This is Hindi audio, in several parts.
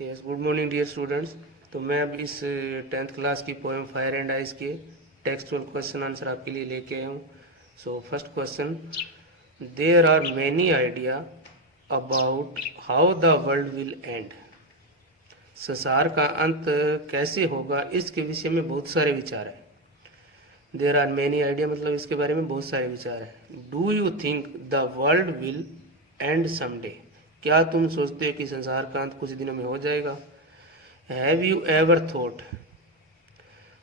Yes, good morning dear students. तो मैं अब इस 10th क्लास की पोएम फायर एंड आइस के टेक्सचुअल क्वेश्चन आंसर आपके लिए लेके आया हूँ। So first question, there are many idea about how the world will end. संसार का अंत कैसे होगा इसके विषय में बहुत सारे विचार हैं। देयर आर मैनी आइडिया मतलब इसके बारे में बहुत सारे विचार हैं। Do you think the world will and someday. क्या तुम सोचते हो कि संसार का अंत कुछ दिनों में हो जाएगा। Have you ever thought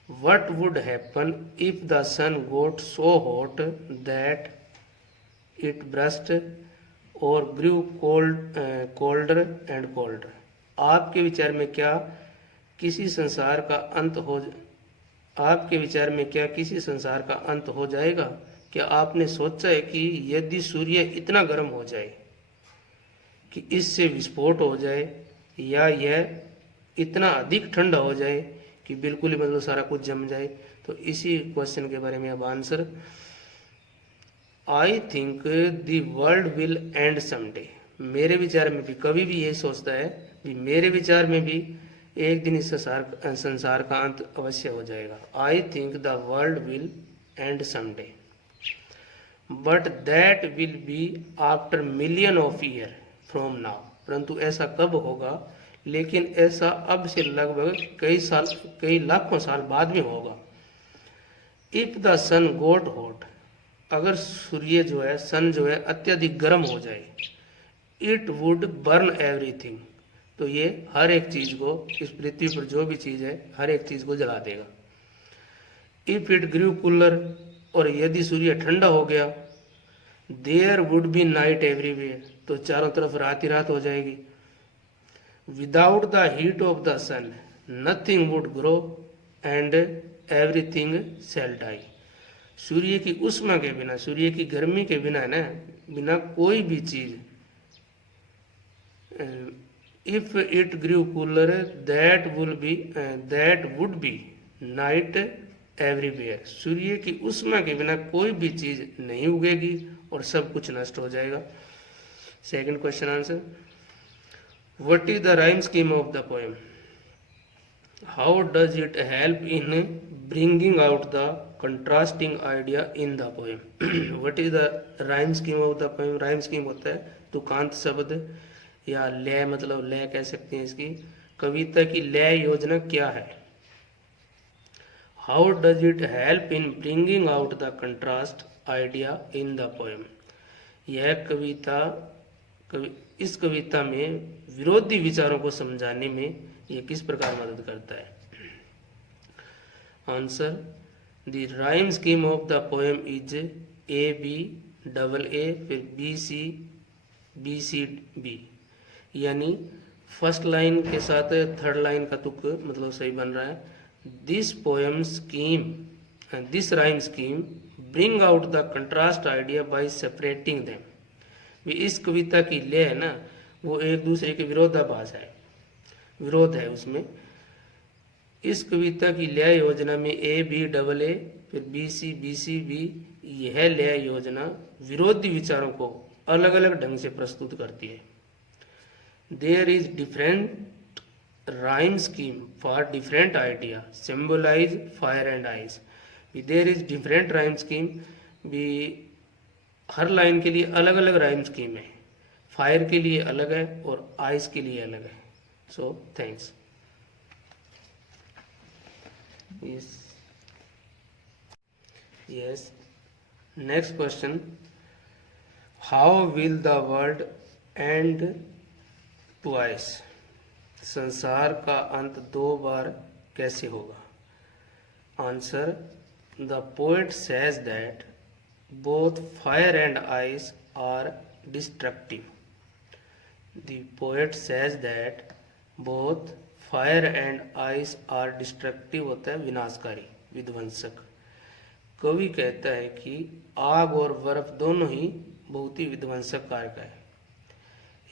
what would happen if the sun got so hot that it burst or grew colder and colder. आपके विचार में क्या किसी संसार का अंत हो आपके विचार में क्या किसी संसार का अंत हो जाएगा। क्या आपने सोचा है कि यदि सूर्य इतना गर्म हो जाए कि इससे विस्फोट हो जाए, या यह इतना अधिक ठंडा हो जाए कि बिल्कुल ही मतलब सारा कुछ जम जाए। तो इसी क्वेश्चन के बारे में अब answer, I think the world will and someday. मेरे विचार में भी कभी भी यही सोचता है कि मेरे विचार में भी एक दिन इस संसार का अंत अवश्य हो जाएगा। I think the world will and someday but that will be after million of year from now. परंतु ऐसा कब होगा, लेकिन ऐसा अब से लगभग कई लाखों साल बाद में होगा। If the sun got hot, अगर सूर्य जो है सन जो है अत्यधिक गर्म हो जाए, इट वुड बर्न एवरीथिंग, तो ये हर एक चीज को, इस पृथ्वी पर जो भी चीज है हर एक चीज को जला देगा। इफ इट ग्रू कूलर, और यदि सूर्य ठंडा हो गया, there would be night everywhere, तो चारों तरफ रात ही रात हो जाएगी। Without the heat of the sun nothing would grow and everything shall die. सूर्य की उष्मा के बिना, सूर्य की गर्मी के बिना है ना, बिना कोई भी चीज, if it grew cooler that would be night everywhere. सूर्य की उष्मा के बिना कोई भी चीज नहीं उगेगी और सब कुछ नष्ट हो जाएगा। Second question answer, what is the rhyme scheme of the poem. How does it help in bringing out the contrasting idea in the poem. What is the rhyme scheme of the poem. Rhyme scheme होता है तुकांत शब्द, या लय, मतलब लय कह सकते हैं इसकी। कविता की लय योजना क्या है। How does it help in bringing out the contrast idea in the poem. यह इस कविता में विरोधी विचारों को समझाने में यह किस प्रकार मदद करता है। Answer, the rhyme scheme of the poem is A B double A फिर बी सी बी, यानी फर्स्ट लाइन के साथ थर्ड लाइन का तुक मतलब सही बन रहा है। This rhyme scheme bring out the contrast idea by separating them. इस कविता की लय है ना, वो एक दूसरे के विरोधाभास है, विरोध है उसमें। इस कविता की लय योजना में ए बी डबल ए फिर बी सी बी, यह लय योजना विरोधी विचारों को अलग अलग ढंग से प्रस्तुत करती है। There is different rhyme scheme for different idea symbolize fire and ice. There is different rhyme scheme भी हर लाइन के लिए अलग अलग राइम स्कीम है। फायर के लिए अलग है और आइस के लिए अलग है। So thanks. Yes, next question, how will the world end twice. संसार का अंत दो बार कैसे होगा। Answer, the poet says that both fire and ice are destructive. The poet says that both fire and ice are destructive होता है विनाशकारी, विध्वंसक। कवि कहता है कि आग और बर्फ दोनों ही बहुत ही विध्वंसक कारक है।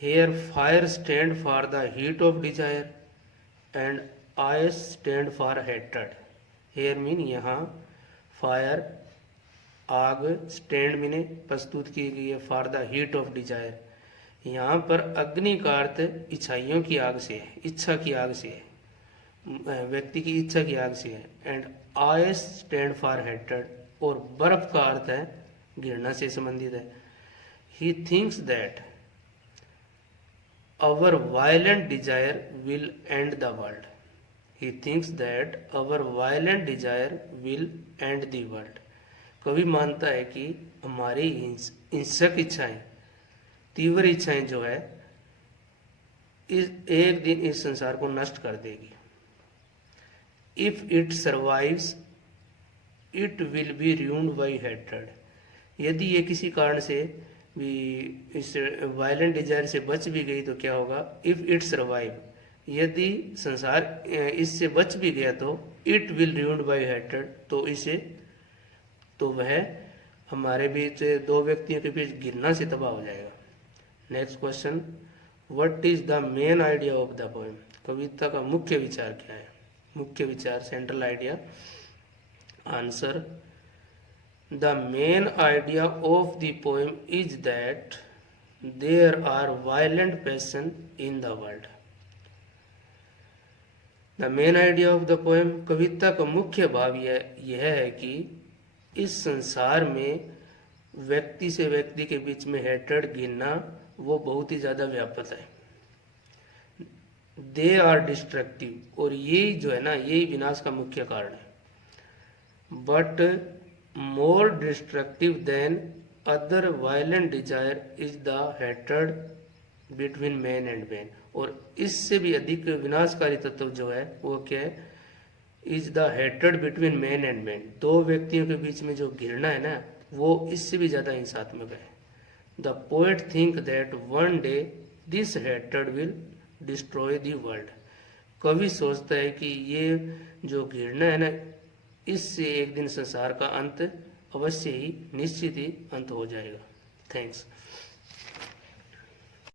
Here fire stand for the heat of desire and ice stand for hatred. Here mean यहाँ fire आग stand mean प्रस्तुत की गई है for the heat of desire, यहाँ पर अग्नि का अर्थ इच्छाइयों की आग से है, इच्छा की आग से है, व्यक्ति की इच्छा की आग से है। And ice stand for hatred, और बर्फ का अर्थ है घृणा से संबंधित है। He thinks that our violent desire will end the world. He thinks that our violent desire will end the world. कवि मानता है कि हमारी हिंसक इच्छाएं, तीव्र इच्छाएं जो है एक दिन इस संसार को नष्ट कर देगी। If it survives, it will be ruined by hatred. यदि ये किसी कारण से भी इस वायलेंट डिजायर से बच भी गई तो क्या होगा? इफ इट सर्वाइव, यदि संसार इससे बच भी गया तो it will ruined by hatred, तो वह हमारे बीच दो व्यक्तियों के बीच घृणा से तबाह हो जाएगा। Next question, what is the main idea of the poem? कविता का मुख्य विचार क्या है? मुख्य विचार, central idea. Answer, the main idea of the poem is that there are violent passion in the world. The main idea of the poem, कविता का मुख्य भाव यह है कि इस संसार में व्यक्ति से व्यक्ति के बीच में हेट्रेड, घृणा, वो बहुत ही ज़्यादा व्यापक है। दे आर डिस्ट्रक्टिव, और ये जो है ना, यही विनाश का मुख्य कारण है। But more destructive than other violent desire is the hatred between man and man. और इससे भी अधिक विनाशकारी तत्व जो है वो क्या है? is the hatred between man and man. दो व्यक्तियों के बीच में जो घृणा है ना, वो इससे भी ज़्यादा हिंसात्मक है। The poet think that one day this hatred will destroy the world. कवि सोचता है कि ये जो घृणा है ना, इससे एक दिन संसार का अंत अवश्य ही, निश्चित ही अंत हो जाएगा। थैंक्स।